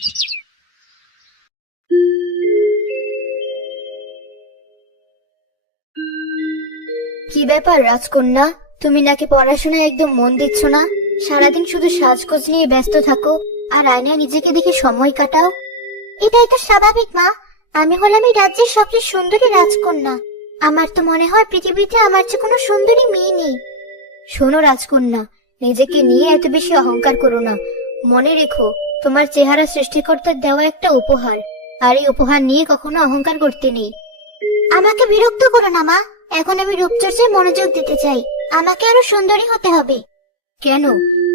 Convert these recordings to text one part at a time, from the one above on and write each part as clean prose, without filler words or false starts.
কি ব্যাপার রাজকন্যা, তুমি নাকি পড়াশোনায় একদম মন দিচ্ছ না? সারাদিন শুধু সাজগোজ নিয়ে ব্যস্ত থাকো আর আয়নায় নিজেকে দেখে সময় কাটাও। এটাই তো স্বাভাবিক মা, আমি হলাম এই রাজ্যের সবচেয়ে সুন্দরী রাজকন্যা। আমার তো মনে হয় পৃথিবীতে আমার চেয়ে কোনো সুন্দরী মেয়ে নেই। শোনো রাজকন্যা, নিজেকে নিয়ে এত বেশি অহংকার করো না। মনে রেখো, তোমার চেহারা সৃষ্টিকর্তার দেওয়া একটা উপহার, আর এই উপহার নিয়ে কখনো অহংকার করতে নেই। আমাকে বিরক্ত করো না মা, এখন আমি রূপচর্চায় মনোযোগ দিতে চাই। আমাকে আরো সুন্দরী হতে হবে। কেন,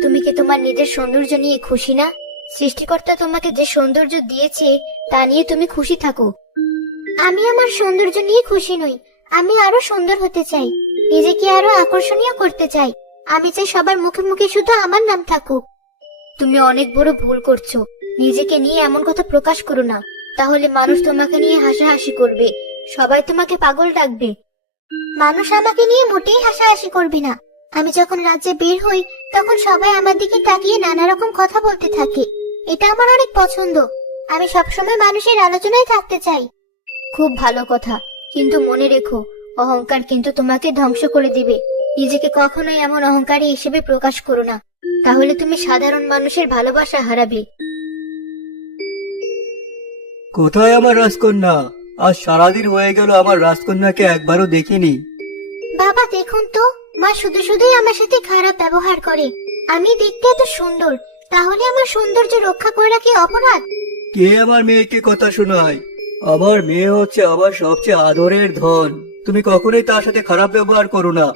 তুমি কি তোমার নিজের সৌন্দর্য নিয়ে খুশি না? সৃষ্টিকর্তা তোমাকে যে সৌন্দর্য দিয়েছে তা নিয়ে তুমি খুশি থাকো। আমি আমার সৌন্দর্য নিয়ে খুশি নই, আমি আরো সুন্দর হতে চাই, নিজেকে আরো আকর্ষণীয় করতে চাই। আমি চাই সবার মুখে মুখে শুধু আমার নাম থাকুক। তুমি অনেক বড় ভুল করছো, নিজেকে নিয়ে এমন কথা প্রকাশ করো না, তাহলে মানুষ তোমাকে নিয়ে হাসাহাসি করবে, সবাই তোমাকে পাগল ডাকবে। মানুষ আমাকে নিয়ে মোটেই হাসাহাসি করবে না। আমি যখন রাজ্যে বের হই তখন সবাই আমার দিকে তাকিয়ে নানা রকম কথা বলতে থাকে, এটা আমার অনেক পছন্দ। আমি সবসময় মানুষের আলোচনায় থাকতে চাই। খুব ভালো কথা, কিন্তু মনে রেখো, অহংকার কিন্তু তোমাকে ধ্বংস করে দিবে। নিজেকে কখনোই এমন অহংকারী হিসেবে প্রকাশ করো না, তাহলে তুমি সাধারণ মানুষের ভালোবাসা হারাবে। কোথায় আমার রাজকন্যা? আজ সারাদিন হয়ে গেল আমার রাজকন্যাকে একবারও দেখিনি। বাবা দেখুন তো, মা শুধু শুধুই আমার সাথে খারাপ ব্যবহার করে। আমি দেখতে এত সুন্দর, তাহলে আমার সৌন্দর্য রক্ষা করা কি অপরাধ? কে আমার মেয়েকে কথা শোনায়? আমার মেয়ে হচ্ছে আমার সবচেয়ে আদরের ধন, তুমি কখনোই তার সাথে খারাপ ব্যবহার করো না।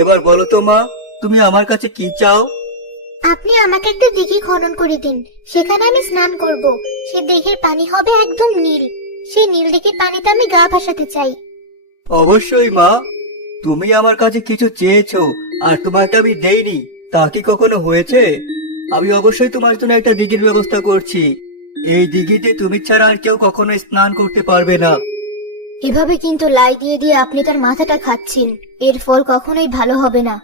এবার বলো তো মা, তুমি আমার কাছে কি চাও? আপনি আমাকে একটা দিঘি খনন করে দিন, সেখানে আমি স্নান করব। সে দিঘির পানি হবে একদম নীল, সেই নীল দিঘির পানিতে আমি গা ভাসাতে চাই। অবশ্যই মা, তুমি আমার কাছে কিছু চেয়েছো আর তোমাকে আমি দেইনি, তা কি কখনো হয়েছে? আমি অবশ্যই তোমার জন্য একটা দিঘির ব্যবস্থা করছি। এই দিঘিতে তুমি ছাড়া আর কেউ কখনো স্নান করতে পারবে না। এভাবে কিন্তু লাই দিয়ে দিয়ে আপনি তার মাথাটা খাচ্ছেন, এর ফল কখনোই ভালো হবে না।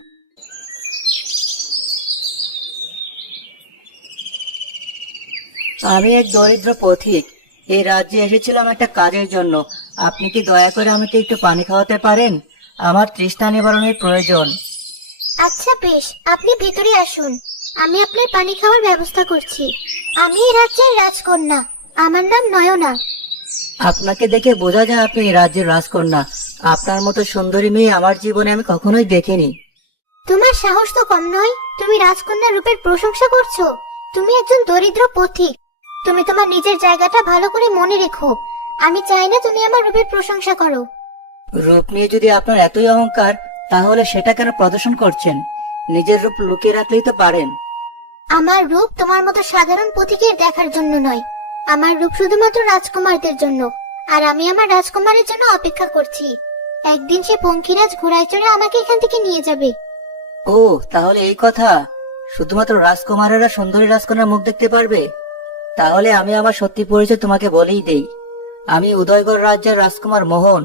আমি এক দরিদ্র পথিক, এই রাজ্যে এসেছিলাম একটা কাজের জন্য। আপনি কি দয়া করে আমাকে একটু পানি খাওয়াতে পারেন? আমার তৃষ্ণা নিবারণের প্রয়োজন। আচ্ছা বেশ, আপনি ভেতরে আসুন, আমি আপনার পানি খাওয়ার ব্যবস্থা করছি। আমি এই রাজ্যের রাজকন্যা, আমার নাম নয়না। আপনাকে দেখে বোঝা যায় আপনি এই রাজ্যের রাজকন্যা। আপনার মতো সুন্দরী মেয়ে আমার জীবনে আমি কখনোই দেখিনি। তোমার সাহস তো কম নয়, তুমি রাজকন্যার রূপের প্রশংসা করছো? তুমি একজন দরিদ্র পথিক, তুমি তোমার নিজের জায়গাটা ভালো করে মনে রেখো। আমি চাই না তুমি আমার রূপের প্রশংসা করো। রূপ নিয়ে যদি আপনার এতই অহংকার, তাহলে সেটা কেন প্রদর্শন করছেন? নিজের রূপ লুকিয়ে রাখলেই তো পারেন। আমার রূপ তোমার মতো সাধারণ পথিকের দেখার জন্য নয়, আমার রূপ শুধুমাত্র রাজকুমারদের জন্য। আর আমি আমার রাজকুমারের জন্য অপেক্ষা করছি। একদিন সে পঙ্খিরাজ ঘোড়ায় চড়ে আমাকে এখান থেকে নিয়ে যাবে। ও, তাহলে এই কথা। শুধুমাত্র রাজকুমারেরা সুন্দরী রাজকন্যার মুখ দেখতে পারবে? তাহলে আমি আমার সত্যি পরিচয় তোমাকে বলেই দেই। আমি উদয়গড় রাজ্যের রাজকুমার মোহন।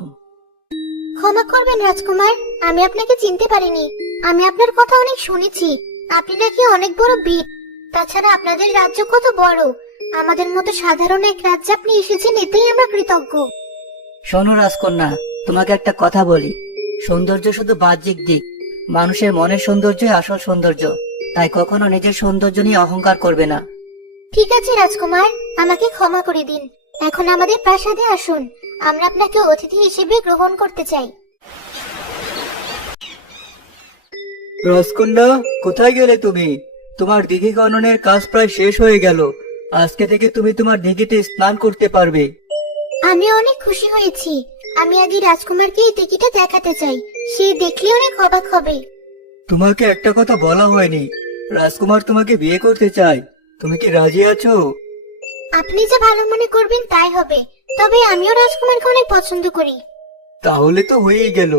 ক্ষমা করবেন রাজকুমার, আমি আপনাকে চিনতে পারিনি। আমি আপনার কথা অনেক শুনেছি, আপনি নাকি অনেক বড় বীর। তাছাড়া আপনাদের রাজ্য কত বড়, আমাদের মতো সাধারণ এক রাজ্যে আপনি এসেছেন, এতেই আমরা কৃতজ্ঞ। শোনো রাজকন্যা, তোমাকে একটা কথা বলি। সৌন্দর্য শুধু বাহ্যিক দিক, মানুষের মনের সৌন্দর্যই আসল সৌন্দর্য। তাই কখনো নিজের সৌন্দর্য নিয়ে অহংকার করবে না। ঠিক আছে রাজকুমার, আমাকে ক্ষমা করে দিন। এখন আমাদের প্রাসাদে আসুন, আমরা আপনাকে অতিথি হিসেবে গ্রহণ করতে চাই। রাজকন্যা, কোথায় গেলে তুমি? তোমার দিঘি খননের কাজ প্রায় শেষ হয়ে গেল। আজকে থেকে তুমি তোমার দিঘিতে স্নান করতে পারবে। আমি অনেক খুশি হয়েছি। আমি আগে রাজকুমারকে এই দিঘিটা দেখাতে চাই, সে দেখলে অনেক অবাক হবে। তোমাকে একটা কথা বলা হয়নি, রাজকুমার তোমাকে বিয়ে করতে চায়। তুমি কি রাজি আছো? আপনি যা ভালো মনে করবেন তাই হবে, তবে আমিও রাজকুমারকে অনেক পছন্দ করি। তাহলে তো হয়েই গেল,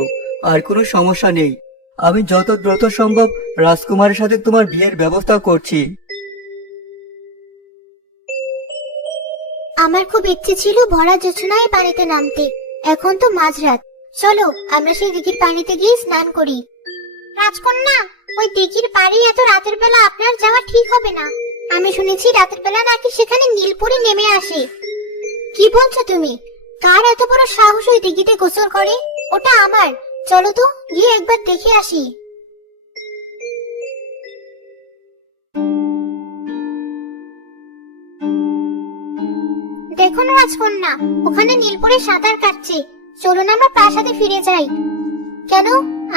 আর কোনো সমস্যা নেই। আমি যত দ্রুত সম্ভব রাজকুমারের সাথে তোমার বিয়ের ব্যবস্থা করছি। আমার খুব ইচ্ছে ছিল ভরা জোছনায় পানিতে নামতে। এখন তো মাঝরাত, চলো আমরা সেই দিঘির পানিতে গিয়ে স্নান করি। রাজকন্যা, ওই দিঘির পাড়ে এত রাতের বেলা আপনার যাওয়া ঠিক হবে না। আমি শুনেছি রাতের বেলা নাকি সেখানে নীলপরি নেমে আসে। কি বলছো তুমি? কার এত বড় সাহস ওই দিঘিতে গোসল করে? ওটা আমার। চলো তো গিয়ে একবার দেখে আসি। দেখুন রাজকন্যা, ওখানে নীলপরি সাঁতার কাটছে। চলুন আমরা প্রাসাদে ফিরে যাই। কেন?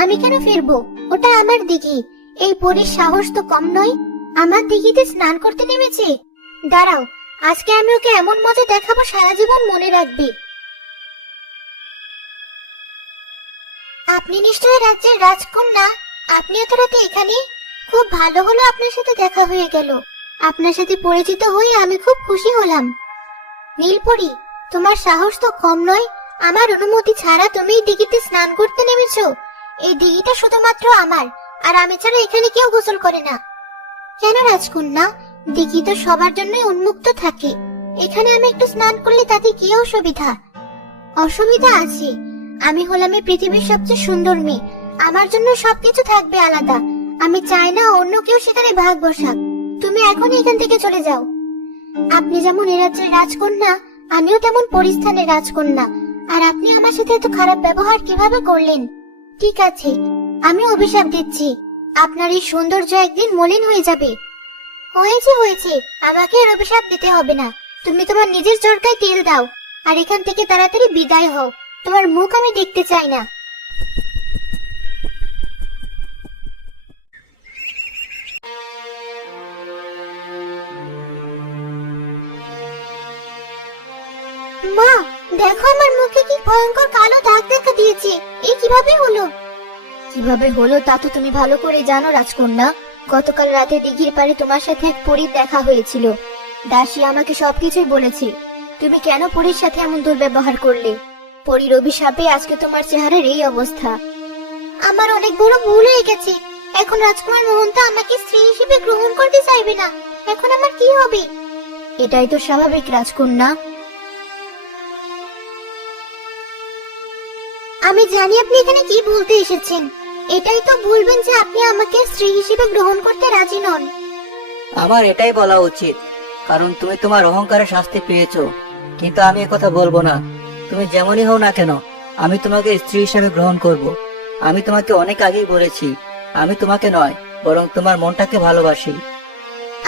আমি কেন ফিরবো? ওটা আমার দিঘি। এই পরীর সাহস তো কম নয়, আমার দিঘিতে স্নান করতে নেমেছে। দাঁড়াও, আজকে আমি ওকে এমন মজা দেখাবো সারা জীবন মনে রাখবে। আপনি নিশ্চয়ই রাজ্যের রাজকন্যা। আপনি এত রাতে এখানে? খুব ভালো হলো আপনার সাথে দেখা হয়ে গেল। আপনার সাথে পরিচিত হয়ে আমি খুব খুশি হলাম। নীলপরি, তোমার সাহস তো কম নয়। আমার অনুমতি ছাড়া তুমি এই দিঘিতে স্নান করতে নেমেছো। এই দিঘিটা শুধুমাত্র আমার, আর আমি ছাড়া এখানে কেউ গোসল করে না। কেন রাজকন্যা? দিঘি তো সবার জন্যই উন্মুক্ত থাকে। এখানে আমি একটু স্নান করলে তাতে কি অসুবিধা? অসুবিধা আছে। আমি হলাম এই পৃথিবীর সবচেয়ে সুন্দর মেয়ে। আমার জন্য সবকিছু থাকবে আলাদা। আমি চাই না অন্য কেউ সেখানে ভাগ বসাক। তুমি এখনই এখান থেকে চলে যাও। আপনি যেমন এ রাজ্যের রাজকন্যা, আমিও তেমন পরিস্থানের রাজকন্যা। আর আপনি আমার সাথে এত খারাপ ব্যবহার কিভাবে করলেন? ঠিক আছে, আমি অভিশাপ দিচ্ছি। আপনার এই সৌন্দর্য একদিন মলিন হয়ে যাবে। হয়েছে হয়েছে, আমাকে আর অভিশাপ দিতে হবে না। তুমি তোমার নিজের চরকায় তেল দাও, আর এখান থেকে তাড়াতাড়ি বিদায় হও। তোমার মুখ আমি দেখতে চাই না। মা, দেখো আমার মুখে কি ভয়ঙ্কর কালো দাগ দেখা দিয়েছে। এই কিভাবে হলো? কিভাবে হলো তা তো তুমি ভালো করে জানো রাজকন্যা। গতকাল রাতে দিঘির পাড়ে তোমার সাথে এক পরীর দেখা হয়েছিল। দাসী আমাকে সবকিছুই বলেছে। তুমি কেন পরীর সাথে এমন দুর্ব্যবহার করলে? পরীর অভিশাপে আজকে তোমার চেহারার এই অবস্থা। আমার অনেক বড় ভুল হয়ে গেছে। এখন রাজকুমার মোহনতা আমাকে স্ত্রী হিসেবে গ্রহণ করতে চাইবে না। এখন আমার কি হবে? এটাই তো স্বাভাবিক রাজকন্যা। আমি জানি আপনি এখানে কি বলতে এসেছেন। এটাই তো বলবেন যে আপনি আমাকে স্ত্রী হিসেবে গ্রহণ করতে রাজি নন। আমার এটাই বলা উচিত, কারণ তুমি তোমার অহংকারে শাস্তি পেয়েছো। কিন্তু আমি কথা বলবো না। তুমি যেমনই হও না কেন, আমি তোমাকে স্ত্রী হিসেবে গ্রহণ করব। আমি তোমাকে অনেক আগেই বলেছি, আমি তোমাকে নয় বরং তোমার মনটাকে ভালোবাসি।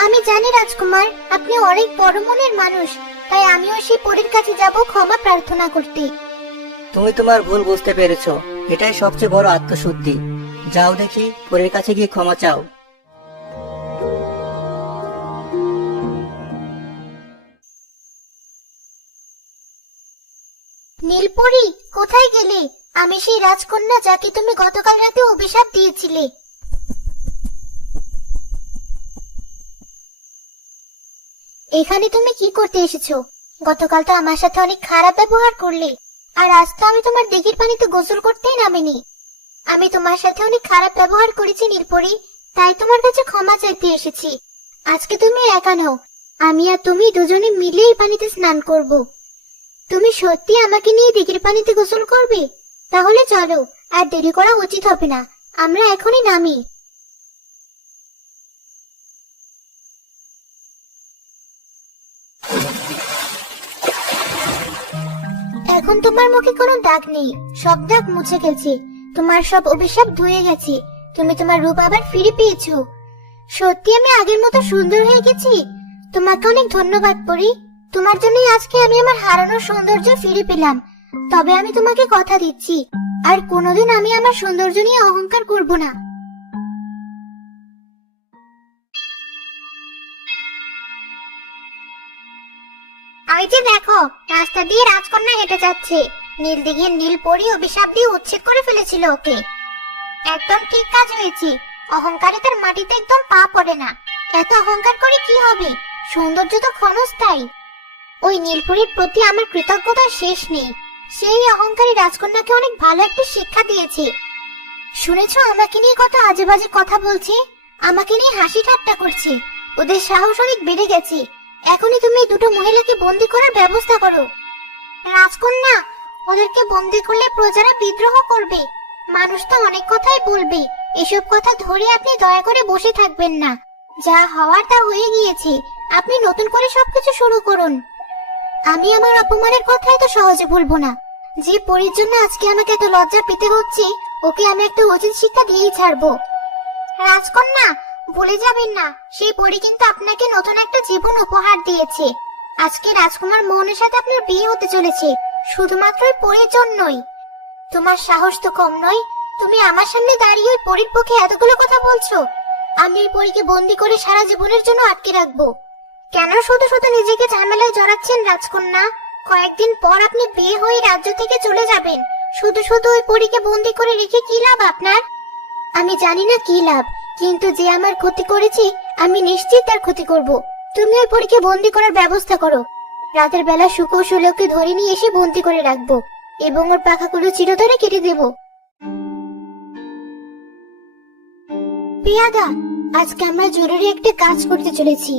আমি জানি রাজকুমার, আপনি অনেক বড় মনের মানুষ। তাই আমিও সেই পরীর কাছে যাব ক্ষমা প্রার্থনা করতে। তুমি তোমার ভুল বুঝতে পেরেছো, এটাই সবচেয়ে বড় আত্মশুদ্ধি। যাও দেখি, পরের কাছে গিয়ে ক্ষমা চাও। নীলপরি, কোথায় গেলে? আমি সেই রাজকন্যা যাকে তুমি গতকাল রাতে অভিশাপ দিয়েছিলে। এখানে তুমি কি করতে এসেছো? গতকাল তো আমার সাথে অনেক খারাপ ব্যবহার করলে, আর আজ তো আমি তোমার দিঘির পানিতে গোসল করতেই নামিনি। আমি তোমার সাথে অনেক খারাপ ব্যবহার করেছি নীলপরি, তাই তোমার কাছে ক্ষমা চাইতে এসেছি। আজকে তুমি একা নও, আমি আর তুমি দুজনে মিলে এই পানিতে স্নান করব। তুমি সত্যি আমাকে নিয়ে দিঘির পানিতে গোসল করবে? তাহলে চলো, আর দেরি করা উচিত হবে না। আমরা এখনই নামি। এখন তোমার মুখে কোনো দাগ নেই, সব দাগ মুছে গেছে। তোমার সব অভিশাপ ধুয়ে গেছে। তুমি তোমার রূপ আবার ফিরে পেয়েছো। সত্যি আমি আগের মতো সুন্দর হয়ে গেছি। তোমাকে অনেক ধন্যবাদ পরি। তোমার জন্যই আজকে আমি আমার হারানোর সৌন্দর্য ফিরে পেলাম। তবে আমি তোমাকে কথা দিচ্ছি, আর কোনোদিন আমি আমার সৌন্দর্য নিয়ে অহংকার করব না। ওই যে দেখো, রাস্তা দিয়ে রাজকন্যা হেঁটে যাচ্ছে। নীল দিঘির নীলপরি অভিশাপ দিয়ে উচ্ছেদ করে ফেলেছিল ওকে। একদম ঠিক কাজ হয়েছে। অহংকারে তার মাটিতে একদম পা পড়ে না। এত অহংকার করে কি হবে? সৌন্দর্য তো ক্ষণস্থায়ী। ওই নীলপরির প্রতি আমার কৃতজ্ঞতার শেষ নেই। সেই অহংকারী রাজকন্যাকে অনেক ভালো একটা শিক্ষা দিয়েছে। শুনেছো আমাকে নিয়ে কত আজে বাজে কথা বলছে? আমাকে নিয়ে হাসি ঠাট্টা করছে। ওদের সাহস অনেক বেড়ে গেছে। এখনই তুমি এই দুটো মহিলাকে বন্দি করার ব্যবস্থা করো। রাজকন্যা, ওদেরকে বন্দি করলে প্রজারা বিদ্রোহ করবে। মানুষ তো অনেক কথাই বলবে। এসব কথা ধরে আপনি দয়া করে বসে থাকবেন না। যা হওয়ার তা হয়ে গিয়েছে, আপনি নতুন করে সবকিছু শুরু করুন। আমি আমার অপমানের কথা এত সহজে ভুলবো না। যে পরীর জন্য আজকে আমাকে এত লজ্জা পেতে হচ্ছে, ওকে আমি একটা উচিত শিক্ষা দিয়েই ছাড়বো। রাজকন্যা, ভুলে যাবেন না, সেই পরী কিন্তু আপনাকে নতুন একটা জীবন উপহার দিয়েছে। আজকে রাজকুমার মোহনের সাথে আপনার বিয়ে হতে চলেছে, শুধুমাত্র ওই পরীর জন্যই। তোমার সাহস তো কম নয়, তুমি আমার সামনে দাঁড়িয়ে ওই পরীর পক্ষে এতগুলো কথা বলছো। আমি ওই পরীকে বন্দি করে সারা জীবনের জন্য আটকে রাখবো। কেন শুধু শুধু নিজেকে ঝামেলায় জড়াচ্ছেন রাজকন্যা? কয়েকদিন পর আপনি বিয়ে হয়ে রাজ্য থেকে চলে যাবেন। শুধু শুধু ওই পরীকে বন্দি করে রেখে কি লাভ আপনার? আমি জানি না কি লাভ, কিন্তু যে আমার ক্ষতি করেছে আমি নিশ্চিত তার ক্ষতি করব। তুমি ওই পরীকে বন্দি করার ব্যবস্থা করো। রাতের বেলা সুকৌশলে ওকে ধরে নিয়ে এসে বন্দি করে রাখবো এবং ওর পাখাগুলো চিরতরে কেটে দেব। পিয়াদা, আজকে আমরা জরুরি একটা কাজ করতে চলেছি।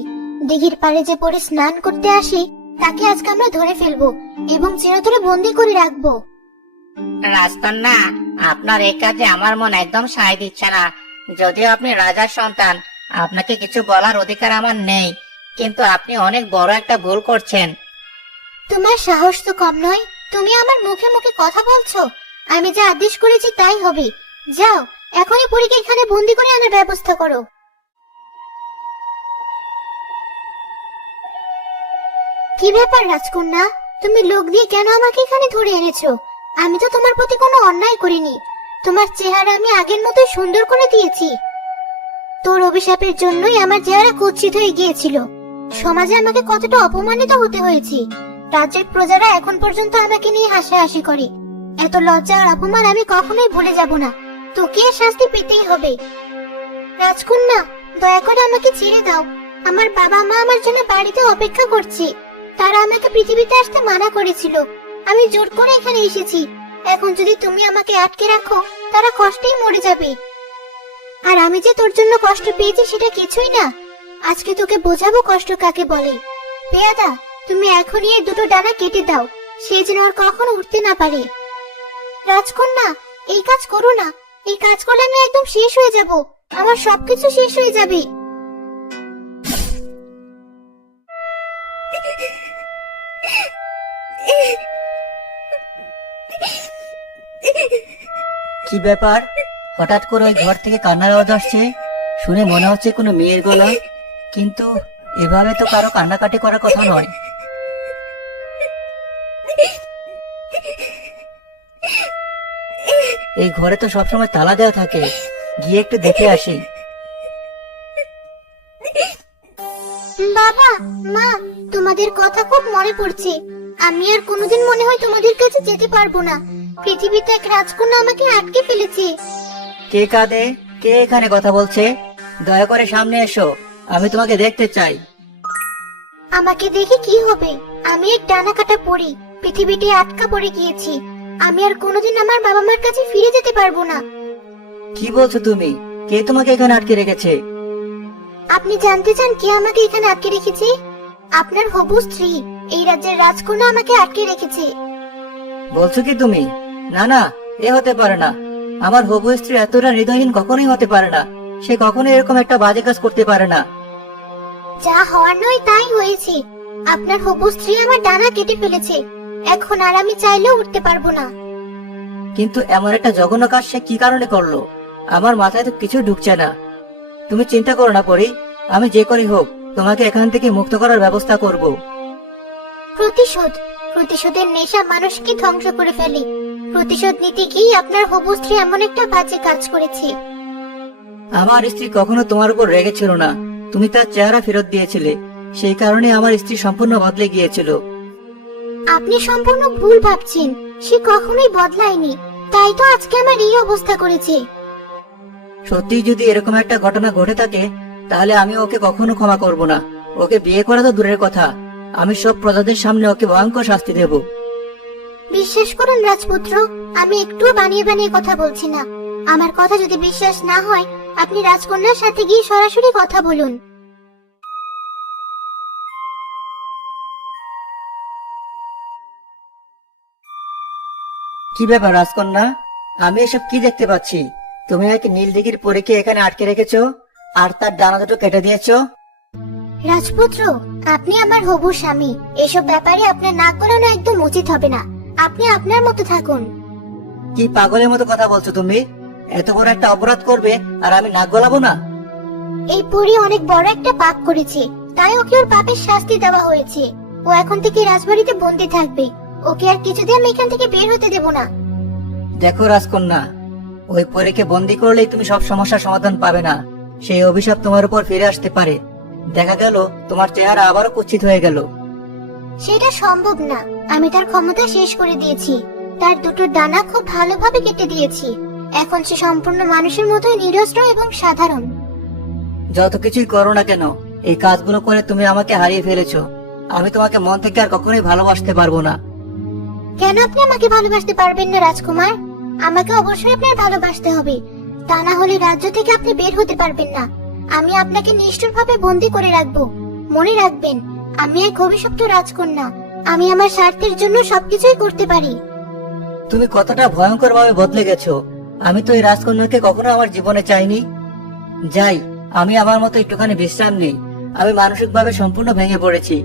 দিঘির পাড়ে যে পরে স্নান করতে আসে তাকে আজকে আমরা ধরে ফেলবো এবং চিরতরে বন্দি করে রাখবো। রাজকন্যা, আপনার এই কাজে আমার মন একদম সায় দিচ্ছে না। যদিও আপনি রাজার সন্তান, আপনাকে কিছু বলার অধিকার আমার নেই, কিন্তু আপনি অনেক বড় একটা ভুল করছেন। তোমার সাহস তো কম নয়, তুমি আমার মুখে মুখে কথা বলছো। আমি যা আদেশ করেছি তাই হবে। যাও, এখনই পরীকে এখানে বন্দি করে আনার ব্যবস্থা করো। কি ব্যাপার রাজকন্যা, তুমি লোক দিয়ে কেন আমাকে এখানে ধরে এনেছো? আমি তো তোমার প্রতি কোনো অন্যায় করিনি। তোমার চেহারা আমি আগের মতোই সুন্দর করে দিয়েছি। তোর অভিশাপের জন্যই আমার চেহারা কুৎসিত হয়ে গিয়েছিল। সমাজে আমাকে কতটা অপমানিত হতে হয়েছে। রাজ্যের প্রজারা এখন পর্যন্ত আমাকে নিয়ে হাসাহাসি করে। এত লজ্জা আর অপমান আমি কখনোই ভুলে যাব না। তোকে এর শাস্তি পেতেই হবে। রাজকন্যা, দয়া করে আমাকে ছেড়ে দাও। আমার বাবা মা আমার জন্য বাড়িতে অপেক্ষা করছে। তারা আমাকে পৃথিবীতে আসতে মানা করেছিল। আমি জোর করে এখানে এসেছি। এখন যদি তুমি আমাকে আটকে রাখো, তারা কষ্টেই মরে যাবে। আর আমি যে তোর জন্য কষ্ট পেয়েছি সেটা কিছুই না। আজকে তোকে বোঝাবো কষ্ট কাকে বলে। পেয়াদা, তুমি এখনই এই দুটো ডানা কেটে দাও, সে যেন আর কখনো উঠতে না পারে। রাজকন্যা, এই কাজ করো না। এই কাজ করলে আমি একদম শেষ হয়ে যাব। আমার সবকিছু শেষ হয়ে যাবে। কি ব্যাপার, হঠাৎ করে ওই ঘর থেকে কান্নার আওয়াজ আসছে? শুনে মনে হচ্ছে কোনো মেয়ের গলা, কিন্তু এভাবে তো কারো কান্নাকাটি করার কথা নয়। এই ঘরে তো সবসময় তালা দেওয়া থাকে, গিয়ে একটু দেখে আসি। বাবা, মা, তোমাদের কথা খুব মনে পড়ছে। আমি আর কোনোদিন মনে হয় তোমাদের কাছে যেতে পারবো না। পৃথিবীতে এক রাজকন্যা আমাকে আটকে ফেলেছে। কে কাঁদে? কে এখানে কথা বলছে? দয়া করে সামনে এসো, আমি তোমাকে দেখতে চাই। আমাকে দেখে কি হবে? আমি এক ডানা কাটা পড়ি, পৃথিবীতে আটকা পড়ে গিয়েছি। আমি আর কোনোদিন আমার বাবা মার কাছে ফিরে যেতে পারবো না। কি বলছো তুমি? কে তোমাকে এখানে আটকে রেখেছে? আপনি জানতে চান কে আমাকে এখানে আটকে রেখেছে? আপনার হবু স্ত্রী, এই রাজ্যের রাজকন্যা আমাকে আটকে রেখেছে। বলছো কি তুমি? না না, এ হতে পারে না। আমার হবু স্ত্রী এতটা হৃদয়হীন কখনোই হতে পারে না। সে কখনোই এরকম একটা বাজে কাজ করতে পারে না। যা হওয়ার নয় তাই হয়েছে। আপনার হবু স্ত্রী আমার ডানা কেটে ফেলেছে। এখন আর আমি চাইলেও উঠতে পারবো না। কিন্তু এমন একটা জঘন্য কাজ সে কি কারণে করলো? আমার মাথায় তো কিছু ঢুকছে না। তুমি চিন্তা করো না পরি, আমি যে করি হোক তোমাকে এখান থেকে মুক্ত করার ব্যবস্থা করব। প্রতিশোধ, প্রতিশোধের নেশা মানুষকে ধ্বংস করে ফেলে। প্রতিশোধ নিতে গিয়ে আপনার হবু স্ত্রী এমন একটা বাজে কাজ করেছে। আমার স্ত্রী কখনো তোমার উপর রেগেছিল না। তুমি তার চেহারা ফেরত দিয়েছিলে, সেই কারণে আমার স্ত্রী সম্পূর্ণ বদলে গিয়েছিল। আপনি সম্পূর্ণ ভুল ভাবছেন। সে কখনোই বদলায়নি, তাই তো আজকে আমার এই অবস্থা করেছে। সত্যি যদি এরকম একটা ঘটনা ঘটে থাকে, তাহলে আমি ওকে কখনো ক্ষমা করব না। ওকে বিয়ে করা তো দূরের কথা, আমি সব প্রজাদের সামনে ওকে ভয়ঙ্কর শাস্তি দেব। বিশ্বাস করুন রাজপুত্র, আমি একটুও বানিয়ে বানিয়ে কথা বলছি না। আমার কথা যদি বিশ্বাস না হয়, আপনি রাজকন্যার সাথে গিয়ে সরাসরি কথা বলুন। কি ব্যাপার রাজকন্যা, আমি এসব কি দেখতে পাচ্ছি? তুমি নাকি নীল দিঘির পরীকে এখানে আটকে রেখেছো? আর তার ডানা দুটো কেটে দিয়েছো? রাজপুত্র, আপনি আমার হবু স্বামী, এসব ব্যাপারে আপনার নাক গলানো একদম উচিত হবে না। আপনি আপনার মতো থাকুন। কি পাগলের মতো কথা বলছো তুমি? এত বড় একটা অপরাধ করবে আর আমি নাক গলাবো না? এই পরী অনেক বড় একটা পাপ করেছে, তাই ওকে ওর পাপের শাস্তি দেওয়া হয়েছে। ও এখন থেকে রাজবাড়িতে বন্দি থাকবে। ওকে আর কিছুদিন আমি এখান থেকে বের হতে দেব না। দেখো রাজকন্যা, ওই পরীকে বন্দি করলেই তুমি সব সমস্যার সমাধান পাবে না। সেই অভিশাপ তোমার উপর ফিরে আসতে পারে। দেখা গেল তোমার চেহারা আবারও কুৎসিত হয়ে গেল। সেটা সম্ভব না। আমি তার ক্ষমতা শেষ করে দিয়েছি। তার দুটো ডানা খুব ভালোভাবে কেটে দিয়েছি। এখন সে সম্পূর্ণ মানুষের মতোই নিরস্ত্র এবং সাধারণ। যত কিছুই করো না কেন, এই কাজগুলো করে তুমি আমাকে হারিয়ে ফেলেছো। আমি তোমাকে মন থেকে আর কখনোই ভালোবাসতে পারবো না। কেন আপনি আমাকে ভালোবাসতে পারবেন না রাজকুমার? আমাকে অবশ্যই আপনার ভালোবাসতে হবে, তা না হলে রাজ্য থেকে আপনি বের হতে পারবেন না। আমি আপনাকে নিষ্ঠুরভাবে বন্দি করে রাখবো। মনে রাখবেন, আমি এক অভিশপ্ত রাজকন্যা। আমি আমার স্বার্থের জন্য সবকিছুই করতে পারি। তুমি কতটা ভয়ঙ্কর ভাবে বদলে গেছো। আমি তো এই রাজকন্যাকে কখনো আমার জীবনে চাইনি। যাই, আমি আমার মতো একটুখানি বিশ্রাম নেই। আমি মানসিকভাবে সম্পূর্ণ ভেঙে পড়েছি।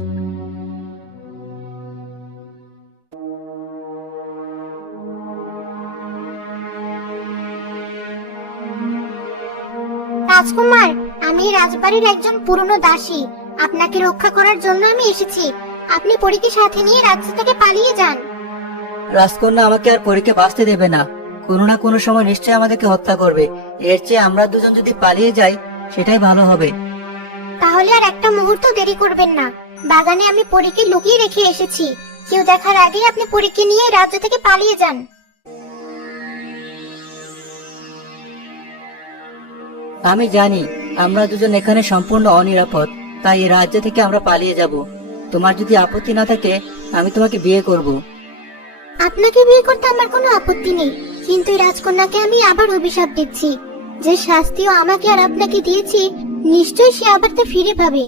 রাজকুমার, আমি রাজবাড়ির একজন পুরনো দাসী। আপনাকে রক্ষা করার জন্য আমি এসেছি। আপনি পরীকে সাথে নিয়ে রাজ্য থেকে পালিয়ে যান। রাজকন্যা আমাকে আর পরীকে বাঁচতে দেবে না। কোনো না কোনো সময় নিশ্চয়ই আমাদেরকে হত্যা করবে। এর চেয়ে আমরা দুজন যদি পালিয়ে যাই, সেটাই ভালো হবে। তাহলে আর একটা মুহূর্ত দেরি করবেন না। বাগানে আমি পরীকে লুকিয়ে রেখে এসেছি। কেউ দেখার আগেই আপনি পরীকে নিয়ে রাজ্য থেকে পালিয়ে যান। আমি জানি আমরা দুজন এখানে সম্পূর্ণ অনিরাপদ, তাই এই রাজ্য থেকে আমরা পালিয়ে যাব। তোমার যদি আপত্তি না থাকে, আমি তোমাকে বিয়ে করব। আপনাকে বিয়ে করতে আমার কোনো আপত্তি নেই, কিন্তু এই রাজকন্যাকে আমি আবার অভিশাপ দিচ্ছি। যে শাস্তিও আমাকে আর আপনাকে দিয়েছি, নিশ্চয়ই সে আবার তা ফিরে পাবে।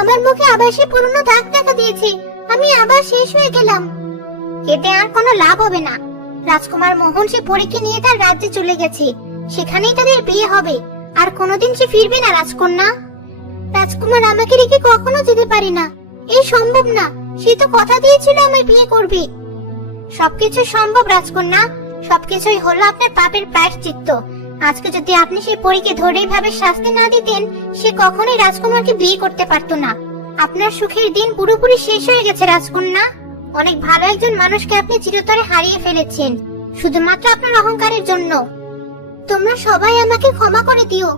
আমার মুখে আবার সে পুরনো দাগ দেখা দিয়েছে। আমি আবার শেষ হয়ে গেলাম। এতে আর কোনো লাভ হবে না। রাজকুমার মোহন সে পরীকে নিয়ে তার রাজ্যে চলে গেছে। সেখানেই তাদের বিয়ে হবে। আর কোনোদিন সে ফিরবে না রাজকন্যা। রাজকুমার আমাকে রেখে কখনো যেতে পারে না। এই সম্ভব না। সে তো কথা দিয়েছিল আমায় বিয়ে করবে। সবকিছু সম্ভব রাজকন্যা। সবকিছুই হলো আপনার পাপের প্রায়শ্চিত্ত। আজকে যদি আপনি সেই পরীকে ধরে এইভাবে শাস্তি না দিতেন, সে কখনোই রাজকুমারকে বিয়ে করতে পারতো না। আপনার সুখের দিন পুরোপুরি শেষ হয়ে গেছে রাজকন্যা। অনেক ভালো একজন মানুষকে আপনি চিরতরে হারিয়ে ফেলেছেন, শুধুমাত্র আপনার অহংকারের জন্য। তোমরা সবাই আমাকে ক্ষমা করে দিও।